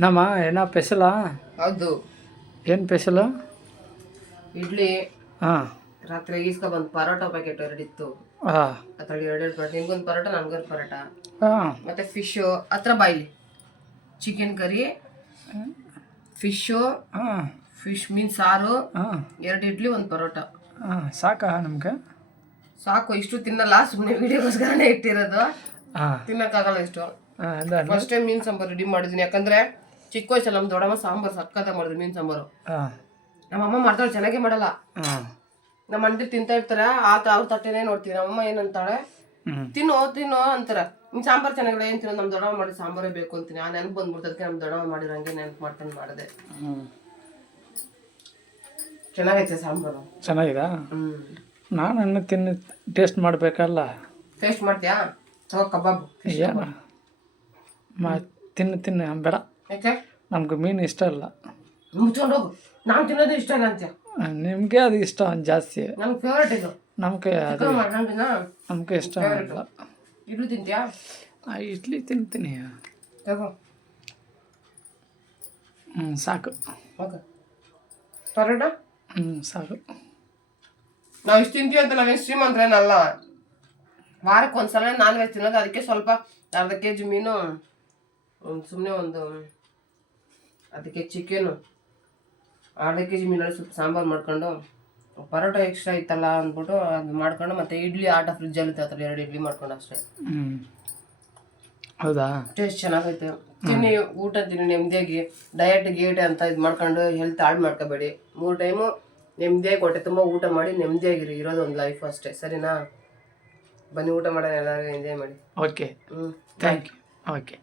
ನಮ್ಮ ಏನೋ ಸ್ಪೆಷಲಾ? ಹೌದು. ಏನು ಸ್ಪೆಷಲು? ಇಡ್ಲಿ. ಹಾಂ. ರಾತ್ರಿ ಈಸ್ಕೊಬಂದು ಪರೋಟ ಪ್ಯಾಕೆಟ್ 2 ಇತ್ತು. ಹಾಂ. ಅದ್ರಲ್ಲಿ 2 ಪರೋಟ, ನಿಮ್ಗೊಂದು ಪರೋಟ ನನಗೊಂದು ಪರೋಟ. ಹಾಂ. ಮತ್ತೆ ಫಿಶು ಹತ್ರ ಬಾಯ್ಲಿ, ಚಿಕನ್ ಕರಿ, ಫಿಶು, ಹಾಂ, ಫಿಶ್ ಮೀನ್ ಸಾರು, ಹಾಂ, 2 ಇಡ್ಲಿ, 1 ಪರೋಟ. ಹಾಂ ಸಾಕಾ ನಮ್ಗೆ? ಸಾಕು. ಇಷ್ಟು ತಿನ್ನಲ್ಲ, ಸುಮ್ಮನೆ ವಿಡಿಯೋಗೋಸ್ಕರನೇ ಇಟ್ಟಿರೋದು. ಹಾಂ. ತಿನ್ನಕ್ಕಾಗಲ್ಲ ಇಷ್ಟು. ಹಾಂ. ಫಸ್ಟ್ ಟೈಮ್ ಮೀನು ಸಾಂಬಾರು ರೆಡಿ ಮಾಡಿದ್ದೀನಿ, ಯಾಕಂದ್ರೆ ಚಿಕ್ಕ ವಯಸ್ಸಲ್ಲಿ ನಮ್ಮ ದೊಡ್ಡಮ್ಮ ಸಾಂಬಾರು ಸಕ್ಕತ್ತಾಗಿ ಮಾಡಿದ್ರು. ಮೀನು ಸಾಂಬಾರು ಹಾಂ. ನಮ್ಮಮ್ಮ ಮಾಡ್ತಾಳೆ, ಚೆನ್ನಾಗೇ ಮಾಡಲ್ಲ. ಹಾಂ. ನಮ್ಮ ಅಂಟಿ ತಿಂತಾ ಇರ್ತಾರೆ, ಅವ್ರ ತಟ್ಟೆನೇ ನೋಡ್ತೀವಿ. ನಮ್ಮಮ್ಮ ಏನಂತಾಳೆ, ತಿನ್ನು ತಿನ್ನು ಅಂತಾರೆ. ನಿಮ್ ಸಾಂಬಾರು ಚೆನ್ನಾಗಿಲ್ಲ, ಏನ್ ತಿನ್ನೋ, ನಮ್ಮ ದೊಡ್ಡಮ್ಮ ಮಾಡಿ ಸಾಂಬಾರೇ ಬೇಕು ಅಂತೀನಿ. ಆ ನೆನಪು ಬಂದ್ಬಿಡ್ತದಕ್ಕೆ ನಮ್ಮ ದೊಡ್ಡಮ್ಮ ಮಾಡಿರೋ ಹಂಗೆ ನೆನಪು ಮಾಡ್ಕೊಂಡು ಮಾಡಿದೆ. ಚೆನ್ನಾಗೈತೆ ಸಾಂಬಾರು. ಚೆನ್ನಾಗಿದಾ? ನಾನು ಟೇಸ್ಟ್ ಮಾಡಬೇಕಲ್ಲ. ಟೇಸ್ಟ್ ಮಾಡ್ತೀಯಾ? ತಗೋ ಕಬಾಬ್. ಏನು ತಿನ್ನು ಬೇಡ. ಯಾಕೆ? ನಮ್ಗೆ ಮೀನು ಇಷ್ಟ ಇಲ್ಲ. ಮುಚ್ಕೊಂಡು ಹೋಗು. ನಾನು ತಿನ್ನೋದು ಇಷ್ಟ ಇಲ್ಲ ಅಂತೀಯ? ನಿಮಗೆ ಅದು ಇಷ್ಟ ಒಂದು ಜಾಸ್ತಿ. ನಮ್ಗೆ ಫೇವ್ರೇಟ್ ಇದು. ನಮಗೆ ಅದು ನಮಗೆ ಇಷ್ಟ ಇಲ್ಲ. ಇಡ್ಲಿ ತಿಂತೀಯಾ? ಇಡ್ಲಿ ತಿಂತೀನಿ. ತಗೋ. ಸಾಕು. ಓಕೆ. ಪರೋಟ? ಸಾಕು. ನಾವು ಇಷ್ಟು ತಿಂತೀವಿ ಅಂತ ನಾವೇನು ಶ್ರೀಮಂತರೇನಲ್ಲ. ವಾರಕ್ಕೆ ಒಂದ್ಸಲ ನಾನ್ ವೆಜ್ ತಿನ್ನೋದು. ಅದಕ್ಕೆ ಸ್ವಲ್ಪ ಅರ್ಧ kg ಮೀನು, ಸುಮ್ಮನೆ ಒಂದು ಅರ್ಧ kg ಚಿಕನು, ಅರ್ಧ kg ಮೀನಲ್ಲಿ ಸ್ವಲ್ಪ ಸಾಂಬಾರು ಮಾಡ್ಕೊಂಡು, ಪರೋಟ ಎಕ್ಸ್ಟ್ರಾ ಇತ್ತಲ್ಲ ಅಂದ್ಬಿಟ್ಟು ಅದು ಮಾಡ್ಕೊಂಡು, ಮತ್ತೆ ಇಡ್ಲಿ ಫ್ರಿಜ್ಜಲ್ಲಿ ಇತ್ತು, 2 ಇಡ್ಲಿ ಮಾಡ್ಕೊಂಡು ಅಷ್ಟೇ. ಹೌದಾ? ಟೇಸ್ಟ್ ಚೆನ್ನಾಗೈತೆ. ತಿನ್ನಿ, ಊಟ ತಿನ್ನಿ ನೆಮ್ಮದಿಯಾಗಿ. ಡಯಟ್ ಗೇಟ್ ಅಂತ ಇದು ಮಾಡ್ಕೊಂಡು ಹೆಲ್ತ್ ಹಾಳು ಮಾಡ್ಕೋಬೇಡಿ. 3 ಟೈಮು ನೆಮ್ಮದಿಯಾಗಿ ಹೊಟ್ಟೆ ತುಂಬ ಊಟ ಮಾಡಿ ನೆಮ್ಮದಿಯಾಗಿರಿ. ಇರೋದು ಒಂದು ಲೈಫ್ ಅಷ್ಟೇ, ಸರಿನಾ? ಬನ್ನಿ ಊಟ ಮಾಡೋಣ, ಎಲ್ಲರೂ ಎಂಜಾಯ್ ಮಾಡಿ. Okay, thank you. ಓಕೆ.